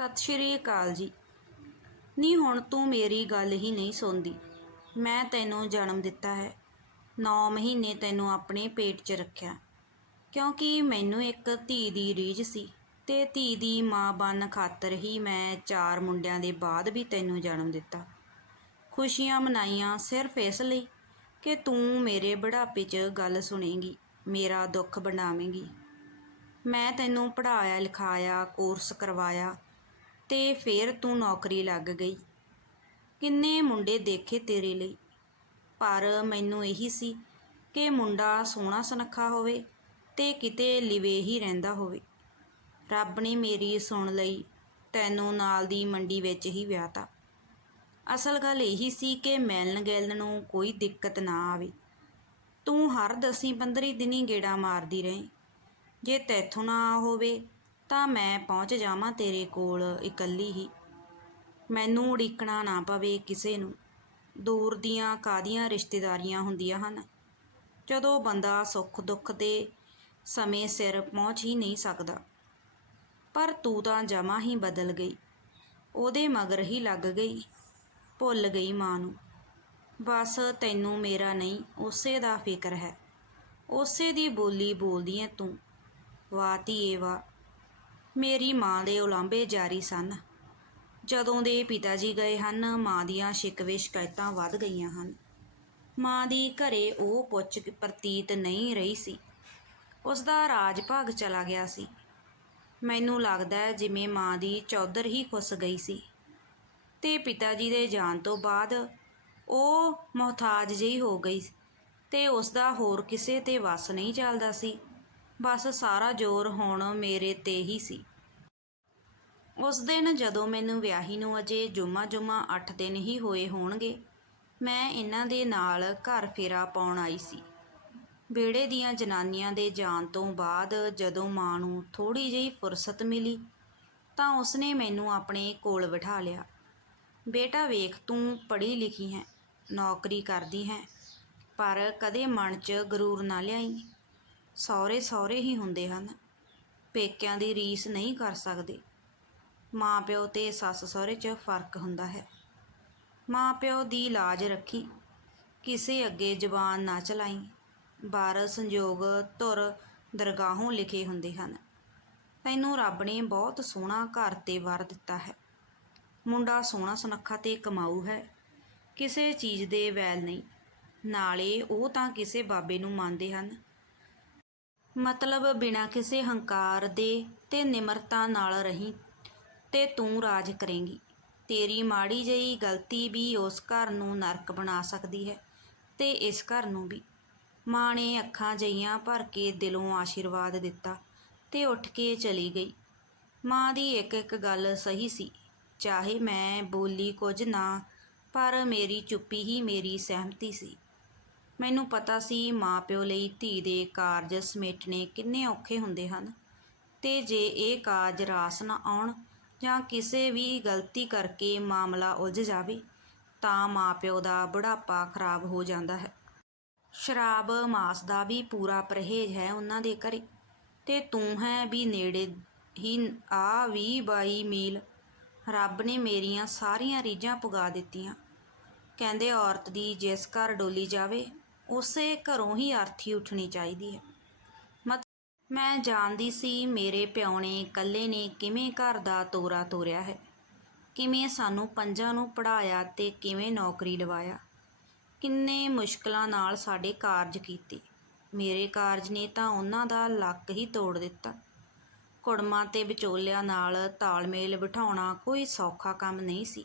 ਸਤਿ ਸ਼੍ਰੀ ਅਕਾਲ ਜੀ। ਨੀ ਹੁਣ ਤੂੰ ਮੇਰੀ ਗੱਲ ਹੀ ਨਹੀਂ ਸੁਣਦੀ। ਮੈਂ ਤੈਨੂੰ ਜਨਮ ਦਿੱਤਾ ਹੈ। 9 ਮਹੀਨੇ ਤੈਨੂੰ ਆਪਣੇ ਪੇਟ 'ਚ ਰੱਖਿਆ। ਕਿਉਂਕਿ ਮੈਨੂੰ ਇੱਕ ਧੀ ਦੀ ਰੀਝ ਸੀ ਤੇ ਧੀ ਦੀ ਮਾਂ ਬਣ ਖਾਤਰ ਹੀ ਮੈਂ ਚਾਰ ਮੁੰਡਿਆਂ ਦੇ ਬਾਅਦ ਵੀ ਤੈਨੂੰ ਜਨਮ ਦਿੱਤਾ। ਖੁਸ਼ੀਆਂ ਮਨਾਈਆਂ ਸਿਰਫ ਇਸ ਲਈ ਕਿ ਤੂੰ ਮੇਰੇ ਬੁਢਾਪੇ 'ਚ ਗੱਲ ਸੁਣੇਗੀ, ਮੇਰਾ ਦੁੱਖ ਬਣਾਵੇਂਗੀ। ਮੈਂ ਤੈਨੂੰ ਪੜ੍ਹਾਇਆ ਲਿਖਾਇਆ, ਕੋਰਸ ਕਰਵਾਇਆ ਤੇ ਫਿਰ ਤੂੰ ਨੌਕਰੀ ਲੱਗ ਗਈ। ਕਿੰਨੇ ਮੁੰਡੇ ਦੇਖੇ ਤੇਰੇ ਲਈ। ਪਰ ਮੈਨੂੰ ਇਹੀ ਸੀ ਕਿ ਮੁੰਡਾ ਸੋਹਣਾ ਸੁਨੱਖਾ ਹੋਵੇ ਤੇ ਕਿਤੇ ਲਿਵੇ ਹੀ ਰਹਿੰਦਾ ਹੋਵੇ। ਰੱਬ ਨੇ ਮੇਰੀ ਸੁਣ ਲਈ, ਤੈਨੂੰ ਨਾਲ ਦੀ ਮੰਡੀ ਵਿੱਚ ਹੀ ਵਿਆਹਤਾ। ਅਸਲ ਗੱਲ ਇਹੀ ਸੀ ਕਿ ਮਿਲਣ ਗਿਲਣ ਨੂੰ ਕੋਈ ਦਿੱਕਤ ਨਾ ਆਵੇ। ਤੂੰ ਹਰ ਦਸੀਂ ਪੰਦਰੀ ਦਿਨੀ ਗੇੜਾ ਮਾਰਦੀ ਰਹੇ। ਜੇ ਤੈਥੋਂ ਨਾ ਹੋਵੇ ਤਾਂ ਮੈਂ ਪਹੁੰਚ ਜਾਵਾਂ ਤੇਰੇ ਕੋਲ ਇਕੱਲੀ ਹੀ। ਮੈਨੂੰ ਉਡੀਕਣਾ ਨਾ ਪਵੇ ਕਿਸੇ ਨੂੰ। ਦੂਰ ਦੀਆਂ ਕਾਦੀਆਂ ਰਿਸ਼ਤੇਦਾਰੀਆਂ ਹੁੰਦੀਆਂ ਹਨ। ਜਦੋਂ ਬੰਦਾ ਸੁੱਖ ਦੁੱਖ ਦੇ ਸਮੇਂ ਸਿਰ ਪਹੁੰਚ ਹੀ ਨਹੀਂ ਸਕਦਾ, ਪਰ ਤੂੰ ਤਾਂ ਜਮਾ ਹੀ ਬਦਲ ਗਈ। ਉਹਦੇ ਮਗਰ ਹੀ ਲੱਗ ਗਈ, ਭੁੱਲ ਗਈ ਮਾਂ ਨੂੰ। ਬਸ ਤੈਨੂੰ ਮੇਰਾ ਨਹੀਂ, ਉਸੇ ਦਾ ਫਿਕਰ ਹੈ। ਉਸੇ ਦੀ ਬੋਲੀ ਬੋਲਦੀ ਐ ਤੂੰ। ਵਾਹ ਧੀਏ ਵਾਹ ਮੇਰੀ ਮਾਂ ਦੇ ਉਲਾਂਭੇ ਜਾਰੀ ਸਨ। ਜਦੋਂ ਦੇ ਪਿਤਾ ਜੀ ਗਏ ਹਨ, ਮਾਂ ਦੀਆਂ ਸ਼ਿਕਵੇ ਸ਼ਿਕਾਇਤਾਂ ਵੱਧ ਗਈਆਂ ਹਨ। ਮਾਂ ਦੀ ਘਰੇ ਉਹ ਪੁੱਛ ਪ੍ਰਤੀਤ ਨਹੀਂ ਰਹੀ ਸੀ। ਉਸ ਦਾ ਰਾਜ ਭਾਗ ਚਲਾ ਗਿਆ ਸੀ। ਮੈਨੂੰ ਲੱਗਦਾ ਹੈ ਜਿਵੇਂ ਮਾਂ ਦੀ ਚੌਧਰ ਹੀ ਖੁੱਸ ਗਈ ਸੀ। ਤੇ ਪਿਤਾ ਜੀ ਦੇ ਜਾਣ ਤੋਂ ਬਾਅਦ ਉਹ ਮੁਹਤਾਜ ਜਿਹੀ ਹੋ ਗਈ ਤੇ ਉਸ ਦਾ ਹੋਰ ਕਿਸੇ ਤੇ ਵਸ ਨਹੀਂ ਚੱਲਦਾ ਸੀ। ਬਸ ਸਾਰਾ ਜ਼ੋਰ ਹੁਣ ਮੇਰੇ ਤੇ ਹੀ ਸੀ। ਉਸ ਦਿਨ ਜਦੋਂ ਮੈਨੂੰ ਵਿਆਹੀ ਨੂੰ ਅਜੇ ਜੁਮਾ ਜੁਮਾ 8 ਦਿਨ ਹੀ ਹੋਏ ਹੋਣਗੇ, ਮੈਂ ਇਹਨਾਂ ਦੇ ਨਾਲ ਘਰ ਫੇਰਾ ਪਾਉਣ ਆਈ ਸੀ। ਵਿਹੜੇ ਦੀਆਂ ਜਨਾਨੀਆਂ ਦੇ ਜਾਣ ਤੋਂ ਬਾਅਦ ਜਦੋਂ ਮਾਂ ਨੂੰ ਥੋੜੀ ਜਿਹੀ ਫੁਰਸਤ ਮਿਲੀ, ਤਾਂ ਉਸਨੇ ਮੈਨੂੰ ਆਪਣੇ ਕੋਲ ਬਿਠਾ ਲਿਆ। ਬੇਟਾ ਵੇਖ, ਤੂੰ ਪੜ੍ਹੀ ਲਿਖੀ ਹੈ, ਨੌਕਰੀ ਕਰਦੀ ਹੈ, ਪਰ ਕਦੇ ਮਨ 'ਚ ਗਰੂਰ ਨਾ ਲਿਆਈ। ਸਹੁਰੇ ਸਹੁਰੇ ਹੀ ਹੁੰਦੇ ਹਨ। ਪੇਕਿਆਂ ਦੀ ਰੀਸ ਨਹੀਂ ਕਰ ਸਕਦੇ। ਮਾਂ ਪਿਓ ਤੇ ਸੱਸ ਸਹੁਰੇ 'ਚ ਫ਼ਰਕ ਹੁੰਦਾ ਹੈ। ਮਾਂ ਪਿਓ ਦੀ ਲਾਜ ਰੱਖੀ। ਕਿਸੇ ਅੱਗੇ ਜ਼ੁਬਾਨ ਨਾ ਚਲਾਈ। ਬਾਰ ਸੰਜੋਗ ਧੁਰ ਦਰਗਾਹੋਂ ਲਿਖੇ ਹੁੰਦੇ ਹਨ। ਤੈਨੂੰ ਰੱਬ ਨੇ ਬਹੁਤ ਸੋਹਣਾ ਘਰ ਤੇ ਵਰ ਦਿੱਤਾ ਹੈ। ਮੁੰਡਾ ਸੋਹਣਾ ਸੁਨੱਖਾ ਤੇ ਕਮਾਊ ਹੈ। ਕਿਸੇ ਚੀਜ਼ ਦੇ ਵੈਲ ਨਹੀਂ। ਨਾਲੇ ਉਹ ਤਾਂ ਕਿਸੇ ਬਾਬੇ ਨੂੰ ਮੰਨਦੇ ਹਨ। ਮਤਲਬ ਬਿਨਾਂ ਕਿਸੇ ਹੰਕਾਰ ਦੇ ਤੇ ਨਿਮਰਤਾ ਨਾਲ ਰਹੀਂ, ਤੇ ਤੂੰ ਰਾਜ ਕਰੇਂਗੀ। ਤੇਰੀ ਮਾੜੀ ਜਿਹੀ ਗਲਤੀ ਵੀ ਉਸ ਘਰ ਨੂੰ ਨਰਕ ਬਣਾ ਸਕਦੀ ਹੈ ਤੇ ਇਸ ਘਰ ਨੂੰ ਵੀ। ਮਾਂ ਨੇ ਅੱਖਾਂ ਜਈਆਂ ਭਰ ਕੇ ਦਿਲੋਂ ਆਸ਼ੀਰਵਾਦ ਦਿੱਤਾ ਤੇ ਉੱਠ ਕੇ ਚਲੀ ਗਈ। ਮਾਂ ਦੀ ਇੱਕ ਇੱਕ ਗੱਲ ਸਹੀ ਸੀ, ਚਾਹੇ ਮੈਂ ਬੋਲੀ ਕੁਝ ਨਾ, ਪਰ ਮੇਰੀ ਚੁੱਪੀ ਹੀ ਮੇਰੀ ਸਹਿਮਤੀ ਸੀ। ਮੈਨੂੰ ਪਤਾ ਸੀ ਮਾਪਿਓ ਲਈ ਧੀ ਦੇ ਕਾਰਜ ਸਮੇਟਣੇ ਕਿੰਨੇ ਔਖੇ ਹੁੰਦੇ ਹਨ ਤੇ ਜੇ ਇਹ ਕਾਰਜ ਰਾਸ ਨਾ ਆਉਣ ਜਾਂ ਕਿਸੇ ਵੀ ਗਲਤੀ ਕਰਕੇ ਮਾਮਲਾ ਉਲਝ ਜਾਵੇ, ਤਾਂ ਮਾਪਿਓ ਦਾ ਬੁਢਾਪਾ ਖਰਾਬ ਹੋ ਜਾਂਦਾ ਹੈ। ਸ਼ਰਾਬ ਮਾਸ ਦਾ ਵੀ ਪੂਰਾ ਪਰਹੇਜ਼ ਹੈ ਉਹਨਾਂ ਦੇ ਘਰੇ ਤੇ ਤੂੰ ਹੈ ਵੀ ਨੇੜੇ ਹੀ, ਆ 20 22 ਮੀਲ। ਰੱਬ ਨੇ ਮੇਰੀਆਂ ਸਾਰੀਆਂ ਰੀਝਾਂ ਪੁਗਾ ਦਿੱਤੀਆਂ। ਕਹਿੰਦੇ ਔਰਤ ਦੀ ਜਿਸ ਘਰ ਡੋਲੀ ਜਾਵੇ ਉਸੇ ਘਰੋਂ ਹੀ ਅਰਥੀ ਉੱਠਣੀ ਚਾਹੀਦੀ ਹੈ। ਮਤ, ਮੈਂ ਜਾਣਦੀ ਸੀ ਮੇਰੇ ਪਿਓ ਨੇ ਇਕੱਲੇ ਨੇ ਕਿਵੇਂ ਘਰ ਦਾ ਤੋਰਾ ਤੋਰਿਆ ਹੈ। ਕਿਵੇਂ ਸਾਨੂੰ ਪੰਜਾਂ ਨੂੰ ਪੜਾਇਆ ਤੇ ਕਿਵੇਂ ਨੌਕਰੀ ਲਵਾਇਆ। ਕਿੰਨੇ ਮੁਸ਼ਕਲਾਂ ਨਾਲ ਸਾਡੇ ਕਾਰਜ ਕੀਤੇ। ਮੇਰੇ ਕਾਰਜ ਨੇ ਤਾਂ ਉਹਨਾਂ ਦਾ ਲੱਕ ਹੀ ਤੋੜ ਦਿੱਤਾ। ਕੁੜਮਾਂ ਤੇ ਵਿਚੋਲਿਆਂ ਨਾਲ ਤਾਲਮੇਲ ਬਿਠਾਉਣਾ ਕੋਈ ਸੌਖਾ ਕੰਮ ਨਹੀਂ ਸੀ।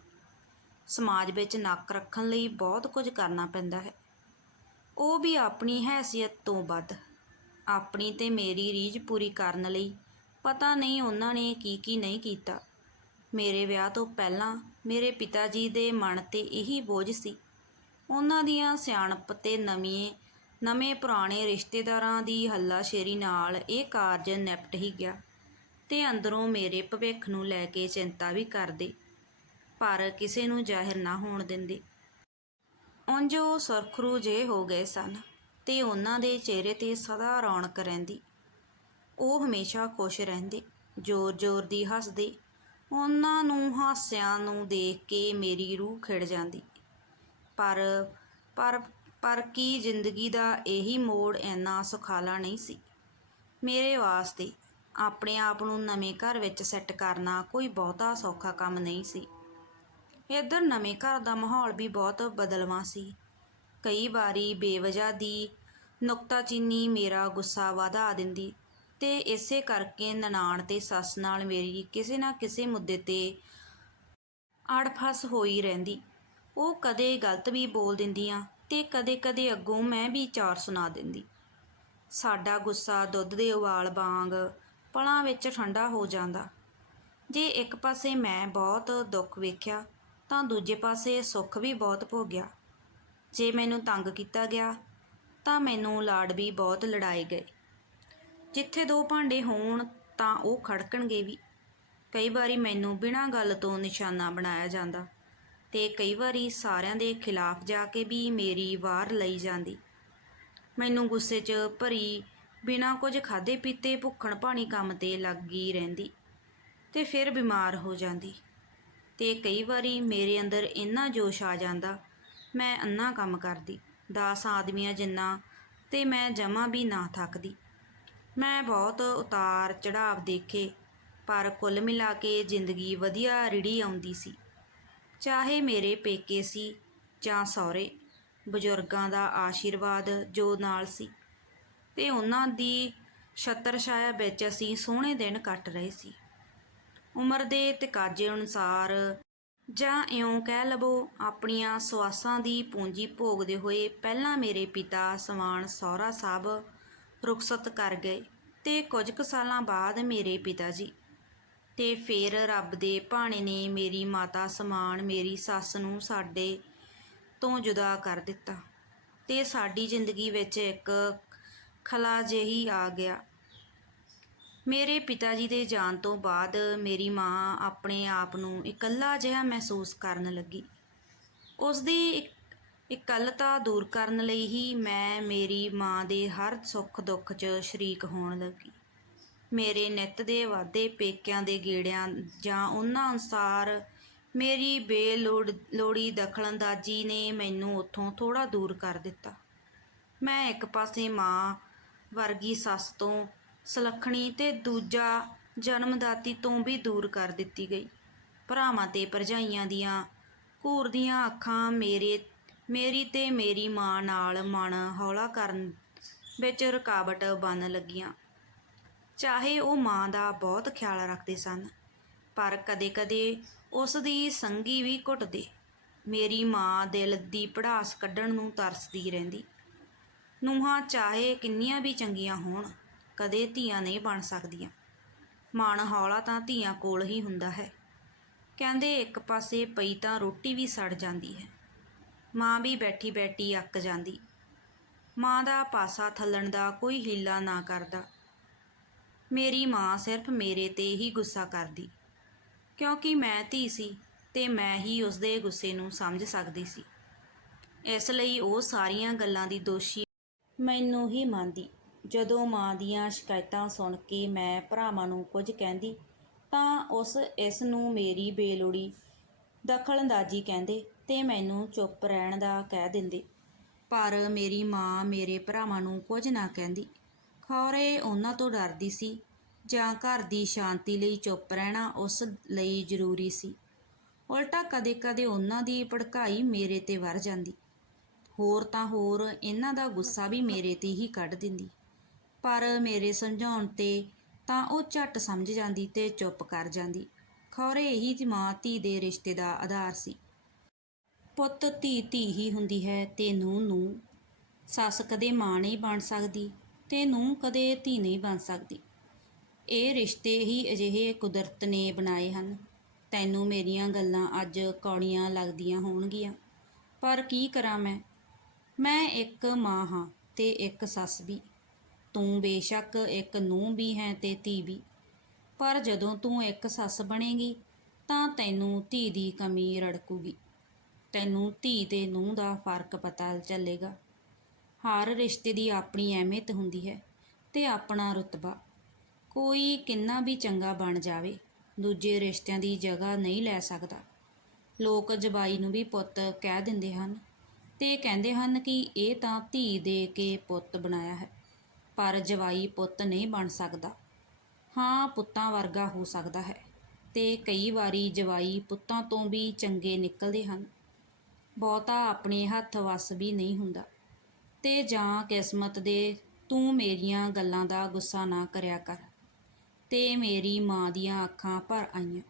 ਸਮਾਜ ਵਿੱਚ ਨੱਕ ਰੱਖਣ ਲਈ ਬਹੁਤ ਕੁਝ ਕਰਨਾ ਪੈਂਦਾ ਹੈ। ਉਹ ਵੀ ਆਪਣੀ ਹੈਸੀਅਤ ਤੋਂ ਵੱਧ। ਆਪਣੀ ਤੇ ਮੇਰੀ ਰੀਝ ਪੂਰੀ ਕਰਨ ਲਈ ਪਤਾ ਨਹੀਂ ਉਹਨਾਂ ਨੇ ਕੀ ਕੀ ਨਹੀਂ ਕੀਤਾ। ਮੇਰੇ ਵਿਆਹ ਤੋਂ ਪਹਿਲਾਂ ਮੇਰੇ ਪਿਤਾ ਜੀ ਦੇ ਮਨ ਤੇ ਇਹੀ ਬੋਝ ਸੀ। ਉਹਨਾਂ ਦੀਆਂ ਸਿਆਣਪ ਤੇ ਨਵੀਂ ਨਵੇਂ ਪੁਰਾਣੇ ਰਿਸ਼ਤੇਦਾਰਾਂ ਦੀ ਹੱਲਾਸ਼ੇਰੀ ਨਾਲ ਇਹ ਕਾਰਜ ਨਿਪਟ ਹੀ ਗਿਆ ਤੇ ਅੰਦਰੋਂ ਮੇਰੇ ਭਵਿੱਖ ਨੂੰ ਲੈ ਕੇ ਚਿੰਤਾ ਵੀ ਕਰਦੇ। ਪਰ ਕਿਸੇ ਨੂੰ ਜ਼ਾਹਿਰ ਨਾ ਹੋਣ ਦਿੰਦੇ। ਉਂਝ ਉਹ ਸਰਖਰੂ ਜੇ ਹੋ ਗਏ ਸਨ ਤੇ ਉਹਨਾਂ ਦੇ ਚਿਹਰੇ ਤੇ ਸਦਾ ਰੌਣਕ ਰਹਿੰਦੀ। ਉਹ ਹਮੇਸ਼ਾ ਖੁਸ਼ ਰਹਿੰਦੇ, ਜ਼ੋਰ-ਜ਼ੋਰ ਦੀ ਹੱਸਦੇ। ਉਹਨਾਂ ਨੂੰ ਹਾਸਿਆਂ ਨੂੰ ਦੇਖ ਕੇ ਮੇਰੀ ਰੂਹ ਖਿੜ ਜਾਂਦੀ। ਪਰ ਪਰ ਪਰ ਕੀ ਜ਼ਿੰਦਗੀ ਦਾ ਇਹੀ ਮੋੜ ਇੰਨਾ ਸੁਖਾਲਾ ਨਹੀਂ ਸੀ। ਮੇਰੇ ਵਾਸਤੇ ਆਪਣੇ ਆਪ ਨੂੰ ਨਵੇਂ ਘਰ ਵਿੱਚ ਸੈੱਟ ਕਰਨਾ ਕੋਈ ਬਹੁਤਾ ਸੌਖਾ ਕੰਮ ਨਹੀਂ ਸੀ। ਇੱਧਰ ਨਵੇਂ ਘਰ ਦਾ ਮਾਹੌਲ ਵੀ ਬਹੁਤ ਬਦਲਵਾਂ ਸੀ। ਕਈ ਵਾਰੀ ਬੇਵਜ੍ਹਾ ਦੀ ਨੁਕਤਾਚੀਨੀ ਮੇਰਾ ਗੁੱਸਾ ਵਧਾ ਦਿੰਦੀ ਤੇ ਇਸੇ ਕਰਕੇ ਨਨਾਣ ਤੇ ਸੱਸ ਨਾਲ ਮੇਰੀ ਕਿਸੇ ਨਾ ਕਿਸੇ ਮੁੱਦੇ ਤੇ ਅੜਫਸ ਹੋਈ ਰਹਿੰਦੀ। ਉਹ ਕਦੇ ਗਲਤ ਵੀ ਬੋਲ ਦਿੰਦੀਆਂ ਤੇ ਕਦੇ-ਕਦੇ ਅੱਗੋਂ ਮੈਂ ਵੀ ਚਾਰ ਸੁਣਾ ਦਿੰਦੀ। ਸਾਡਾ ਗੁੱਸਾ ਦੁੱਧ ਦੇ ਉਬਾਲ ਵਾਂਗ ਪਲਾਂ ਵਿੱਚ ਠੰਡਾ ਹੋ ਜਾਂਦਾ। ਜੇ ਇੱਕ ਪਾਸੇ ਮੈਂ ਬਹੁਤ ਦੁੱਖ ਵੇਖਿਆ ਤਾਂ ਦੂਜੇ ਪਾਸੇ ਸੁੱਖ ਵੀ ਬਹੁਤ ਭੋਗਿਆ। ਜੇ ਮੈਨੂੰ ਤੰਗ ਕੀਤਾ ਗਿਆ, ਤਾਂ ਮੈਨੂੰ ਲਾਡ ਵੀ ਬਹੁਤ ਲੜਾਏ ਗਏ। ਜਿੱਥੇ ਦੋ ਭਾਂਡੇ ਹੋਣ, ਤਾਂ ਉਹ ਖੜਕਣਗੇ ਵੀ। ਕਈ ਵਾਰੀ ਮੈਨੂੰ ਬਿਨਾਂ ਗੱਲ ਤੋਂ ਨਿਸ਼ਾਨਾ ਬਣਾਇਆ ਜਾਂਦਾ ਤੇ ਕਈ ਵਾਰੀ ਸਾਰਿਆਂ ਦੇ ਖਿਲਾਫ ਜਾ ਕੇ ਵੀ ਮੇਰੀ ਵਾਰ ਲਈ ਜਾਂਦੀ। ਮੈਨੂੰ ਗੁੱਸੇ 'ਚ ਭਰੀ ਬਿਨਾਂ ਕੁਝ ਖਾਦੇ ਪੀਤੇ ਭੁੱਖਣ ਭਾਣੀ ਕੰਮ ਤੇ ਲੱਗੀ ਰਹਿੰਦੀ ਤੇ ਫਿਰ ਬਿਮਾਰ ਹੋ ਜਾਂਦੀ। ਤੇ ਕਈ ਵਾਰੀ ਮੇਰੇ ਅੰਦਰ ਇੰਨਾ ਜੋਸ਼ ਆ ਜਾਂਦਾ, ਮੈਂ ਅੰਨਾ ਕੰਮ ਕਰਦੀ 10 ਆਦਮੀਆਂ ਜਿੰਨਾ, ਤੇ ਮੈਂ ਜਮਾ ਵੀ ਨਾ ਥੱਕਦੀ। ਮੈਂ ਬਹੁਤ ਉਤਾਰ ਚੜਾਵ ਦੇਖੇ, ਪਰ ਕੁੱਲ ਮਿਲਾ ਕੇ ਜ਼ਿੰਦਗੀ ਵਧੀਆ ਰਿੜੀ ਆਉਂਦੀ ਸੀ। ਚਾਹੇ ਮੇਰੇ ਪੇਕੇ ਸੀ ਜਾਂ ਸਹੁਰੇ, ਬਜ਼ੁਰਗਾਂ ਦਾ ਆਸ਼ੀਰਵਾਦ ਜੋ ਨਾਲ ਸੀ, ਤੇ ਉਹਨਾਂ ਦੀ ਛਤਰ ਛਾਇਆ ਵਿੱਚ ਅਸੀਂ ਸੋਹਣੇ ਦਿਨ ਕੱਟ ਰਹੇ ਸੀ। ਉਮਰ ਦੇ ਤਕਾਜ਼ੇ ਅਨੁਸਾਰ ਜਾਂ ਇਉਂ ਕਹਿ ਲਵੋ ਆਪਣੀਆਂ ਸਵਾਸਾਂ ਦੀ ਪੂੰਜੀ ਭੋਗਦੇ ਹੋਏ ਪਹਿਲਾਂ ਮੇਰੇ ਪਿਤਾ ਸਮਾਨ ਸਹੁਰਾ ਸਾਹਿਬ ਰੁਖਸਤ ਕਰ ਗਏ ਤੇ ਕੁਝ ਕੁ ਸਾਲਾਂ ਬਾਅਦ ਮੇਰੇ ਪਿਤਾ ਜੀ ਤੇ ਫਿਰ ਰੱਬ ਦੇ ਭਾਣੇ ਨੇ ਮੇਰੀ ਮਾਤਾ ਸਮਾਨ ਮੇਰੀ ਸੱਸ ਨੂੰ ਸਾਡੇ ਤੋਂ ਜੁਦਾ ਕਰ ਦਿੱਤਾ ਤੇ ਸਾਡੀ ਜ਼ਿੰਦਗੀ ਵਿੱਚ ਇੱਕ ਖਲਾ ਜਿਹੀ ਆ ਗਿਆ। ਮੇਰੇ ਪਿਤਾ ਜੀ ਦੇ ਜਾਣ ਤੋਂ ਬਾਅਦ ਮੇਰੀ ਮਾਂ ਆਪਣੇ ਆਪ ਨੂੰ ਇਕੱਲਾ ਜਿਹਾ ਮਹਿਸੂਸ ਕਰਨ ਲੱਗੀ। ਉਸ ਦੀ ਇਕੱਲਤਾ ਦੂਰ ਕਰਨ ਲਈ ਹੀ ਮੈਂ ਮੇਰੀ ਮਾਂ ਦੇ ਹਰ ਸੁੱਖ ਦੁੱਖ 'ਚ ਸ਼ਰੀਕ ਹੋਣ ਲੱਗੀ। ਮੇਰੇ ਨਿੱਤ ਦੇ ਵਾਧੇ ਪੇਕਿਆਂ ਦੇ ਗੇੜਿਆਂ ਜਾਂ ਉਹਨਾਂ ਅਨੁਸਾਰ ਮੇਰੀ ਬੇਲੋੜ, ਲੋੜੀ ਦਖਲਅੰਦਾਜ਼ੀ ਨੇ ਮੈਨੂੰ ਉੱਥੋਂ ਥੋੜਾ ਦੂਰ ਕਰ ਦਿੱਤਾ। ਮੈਂ ਇੱਕ ਪਾਸੇ ਮਾਂ ਵਰਗੀ ਸੱਸ ਤੋਂ ਸਲੱਖਣੀ ਤੇ ਦੂਜਾ ਜਨਮਦਾਤੀ ਤੋਂ ਵੀ ਦੂਰ ਕਰ ਦਿੱਤੀ ਗਈ। ਭਰਾਵਾਂ ਤੇ ਭਰਜਾਈਆਂ ਦੀਆਂ ਘੂਰਦੀਆਂ ਅੱਖਾਂ ਮੇਰੇ, ਮੇਰੀ ਤੇ ਮੇਰੀ ਮਾਂ ਨਾਲ ਮਨ ਹੌਲਾ ਕਰਨ ਵਿੱਚ ਰੁਕਾਵਟ ਬਣ ਲੱਗੀਆਂ। ਚਾਹੇ ਉਹ ਮਾਂ ਦਾ ਬਹੁਤ ਖਿਆਲ ਰੱਖਦੇ ਸਨ, ਪਰ ਕਦੇ-ਕਦੇ ਉਸ ਦੀ ਸੰਗੀ ਵੀ ਘੁੱਟਦੇ। ਮੇਰੀ ਮਾਂ ਦਿਲ ਦੀ ਪੜਾਸ ਕੱਢਣ ਨੂੰ ਤਰਸਦੀ ਰਹਿੰਦੀ। ਨੂੰਹਾਂ ਚਾਹੇ ਕਿੰਨੀਆਂ ਵੀ ਚੰਗੀਆਂ ਹੋਣ ਕਦੇ ਧੀਆਂ ਨਹੀਂ ਬਣ ਸਕਦੀਆਂ। ਮਨ ਹੌਲਾ ਤਾਂ ਧੀਆਂ ਕੋਲ ਹੀ ਹੁੰਦਾ ਹੈ। ਕਹਿੰਦੇ ਇੱਕ ਪਾਸੇ ਪਈ ਤਾਂ ਰੋਟੀ ਵੀ ਸੜ ਜਾਂਦੀ ਹੈ। ਮਾਂ ਵੀ ਬੈਠੀ ਬੈਠੀ ਅੱਕ ਜਾਂਦੀ। ਮਾਂ ਦਾ ਪਾਸਾ ਥੱਲਣ ਦਾ ਕੋਈ ਹੀਲਾ ਨਾ ਕਰਦਾ। ਮੇਰੀ ਮਾਂ ਸਿਰਫ ਮੇਰੇ ਤੇ ਹੀ ਗੁੱਸਾ ਕਰਦੀ। ਕਿਉਂਕਿ ਮੈਂ ਧੀ ਸੀ ਤੇ ਮੈਂ ਹੀ ਉਸਦੇ ਗੁੱਸੇ ਨੂੰ ਸਮਝ ਸਕਦੀ ਸੀ। ਇਸ ਲਈ ਉਹ ਸਾਰੀਆਂ ਗੱਲਾਂ ਦੀ ਦੋਸ਼ੀ ਮੈਨੂੰ ਹੀ ਮੰਨਦੀ। ਜਦੋਂ ਮਾਂ ਦੀਆਂ ਸ਼ਿਕਾਇਤਾਂ ਸੁਣ ਕੇ ਮੈਂ ਭਰਾਵਾਂ ਨੂੰ ਕੁਝ ਕਹਿੰਦੀ, ਤਾਂ ਉਸ ਇਸ ਨੂੰ ਮੇਰੀ ਬੇਲੋੜੀ ਦਖਲਅੰਦਾਜ਼ੀ ਕਹਿੰਦੇ ਤੇ ਮੈਨੂੰ ਚੁੱਪ ਰਹਿਣ ਦਾ ਕਹਿ ਦਿੰਦੇ। ਪਰ ਮੇਰੀ ਮਾਂ ਮੇਰੇ ਭਰਾਵਾਂ ਨੂੰ ਕੁਝ ਨਾ ਕਹਿੰਦੀ। ਖੌਰੇ ਉਹਨਾਂ ਤੋਂ ਡਰਦੀ ਸੀ ਜਾਂ ਘਰ ਦੀ ਸ਼ਾਂਤੀ ਲਈ ਚੁੱਪ ਰਹਿਣਾ ਉਸ ਲਈ ਜ਼ਰੂਰੀ ਸੀ। ਉਲਟਾ ਕਦੇ-ਕਦੇ ਉਹਨਾਂ ਦੀ ਭੜਕਾਈ ਮੇਰੇ ਤੇ ਵਰ ਜਾਂਦੀ। ਹੋਰ ਤਾਂ ਹੋਰ ਇਹਨਾਂ ਦਾ ਗੁੱਸਾ ਵੀ ਮੇਰੇ ਤੇ ਹੀ ਕੱਢ ਦਿੰਦੀ। ਪਰ ਮੇਰੇ ਸਮਝਾਉਣ ਤੇ ਤਾਂ ਉਹ ਝੱਟ ਸਮਝ ਜਾਂਦੀ ਤੇ ਚੁੱਪ ਕਰ ਜਾਂਦੀ। ਖੌਰੇ ਇਹੀ ਮਾਂ, ਧੀ ਦੇ ਰਿਸ਼ਤੇ ਦਾ ਆਧਾਰ ਸੀ। ਪੁੱਤ ਧੀ ਧੀ ਹੀ ਹੁੰਦੀ ਹੈ ਤੇ ਨੂੰ ਨੂੰ ਸੱਸ ਕਦੇ ਮਾਂ ਨਹੀਂ ਬਣ ਸਕਦੀ ਤੇ ਨੂੰ ਕਦੇ ਧੀ ਨਹੀਂ ਬਣ ਸਕਦੀ। ਇਹ ਰਿਸ਼ਤੇ ਹੀ ਅਜਿਹੇ ਕੁਦਰਤ ਨੇ ਬਣਾਏ ਹਨ। ਤੈਨੂੰ ਮੇਰੀਆਂ ਗੱਲਾਂ ਅੱਜ ਕੌੜੀਆਂ ਲੱਗਦੀਆਂ ਹੋਣਗੀਆਂ। ਪਰ ਕੀ ਕਰਾਂ ਮੈਂ? ਮੈਂ ਇੱਕ ਮਾਂ ਹਾਂ ਤੇ ਇੱਕ ਸੱਸ ਵੀ। ਤੂੰ ਬੇਸ਼ੱਕ ਇੱਕ ਨੂੰਹ ਵੀ ਹੈ ਤੇ ਧੀ ਵੀ। ਪਰ ਜਦੋਂ ਤੂੰ ਇੱਕ ਸੱਸ ਬਣੇਗੀ, ਤਾਂ ਤੈਨੂੰ ਧੀ ਦੀ ਕਮੀ ਰੜਕੂਗੀ। ਤੈਨੂੰ ਧੀ ਤੇ ਨੂੰਹ ਦਾ ਫ਼ਰਕ ਪਤਾ ਚੱਲੇਗਾ। ਹਰ ਰਿਸ਼ਤੇ ਦੀ ਆਪਣੀ ਅਹਿਮੀਅਤ ਹੁੰਦੀ ਹੈ ਤੇ ਆਪਣਾ ਰੁਤਬਾ। ਕੋਈ ਕਿੰਨਾ ਵੀ ਚੰਗਾ ਬਣ ਜਾਵੇ, ਦੂਜੇ ਰਿਸ਼ਤਿਆਂ ਦੀ ਜਗ੍ਹਾ ਨਹੀਂ ਲੈ ਸਕਦਾ। ਲੋਕ ਜਵਾਈ ਨੂੰ ਵੀ ਪੁੱਤ ਕਹਿ ਦਿੰਦੇ ਹਨ ਤੇ ਕਹਿੰਦੇ ਹਨ ਕਿ ਇਹ ਤਾਂ ਧੀ ਦੇ ਕੇ ਪੁੱਤ ਬਣਾਇਆ ਹੈ। ਪਰ ਜਵਾਈ ਪੁੱਤ ਨਹੀਂ ਬਣ ਸਕਦਾ। ਹਾਂ, ਪੁੱਤਾਂ ਵਰਗਾ ਹੋ ਸਕਦਾ ਹੈ। ਤੇ ਕਈ ਵਾਰੀ ਜਵਾਈ ਪੁੱਤਾਂ ਤੋਂ ਵੀ ਚੰਗੇ ਨਿਕਲਦੇ ਹਨ। ਬਹੁਤਾ ਆਪਣੇ ਹੱਥ ਵੱਸ ਵੀ ਨਹੀਂ ਹੁੰਦਾ। ਤੇ ਜਾਂ ਕਿਸਮਤ ਦੇ ਤੂੰ ਮੇਰੀਆਂ ਗੱਲਾਂ ਦਾ ਗੁੱਸਾ ਨਾ ਕਰਿਆ ਕਰ। ਤੇ ਮੇਰੀ ਮਾਂ ਦੀਆਂ ਅੱਖਾਂ ਭਰ ਆਈਆਂ।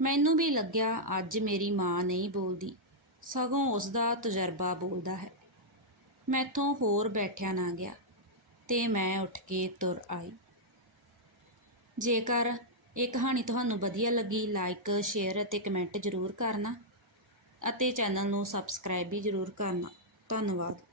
ਮੈਨੂੰ ਵੀ ਲੱਗਿਆ ਅੱਜ ਮੇਰੀ ਮਾਂ ਨਹੀਂ ਬੋਲਦੀ। ਸਗੋਂ ਉਸ ਦਾ ਤਜਰਬਾ ਬੋਲਦਾ ਹੈ। ਮੈਥੋਂ ਹੋਰ ਬੈਠਿਆ ਨਾ ਗਿਆ। ਤੇ ਮੈਂ ਉੱਠ ਕੇ ਤੁਰ ਆਈ। ਜੇਕਰ ਇਹ ਕਹਾਣੀ ਤੁਹਾਨੂੰ ਵਧੀਆ ਲੱਗੀ ਲਾਈਕ ਸ਼ੇਅਰ ਅਤੇ ਕਮੈਂਟ ਜ਼ਰੂਰ ਕਰਨਾ ਅਤੇ ਚੈਨਲ ਨੂੰ ਸਬਸਕ੍ਰਾਈਬ ਵੀ ਜ਼ਰੂਰ ਕਰਨਾ। ਧੰਨਵਾਦ।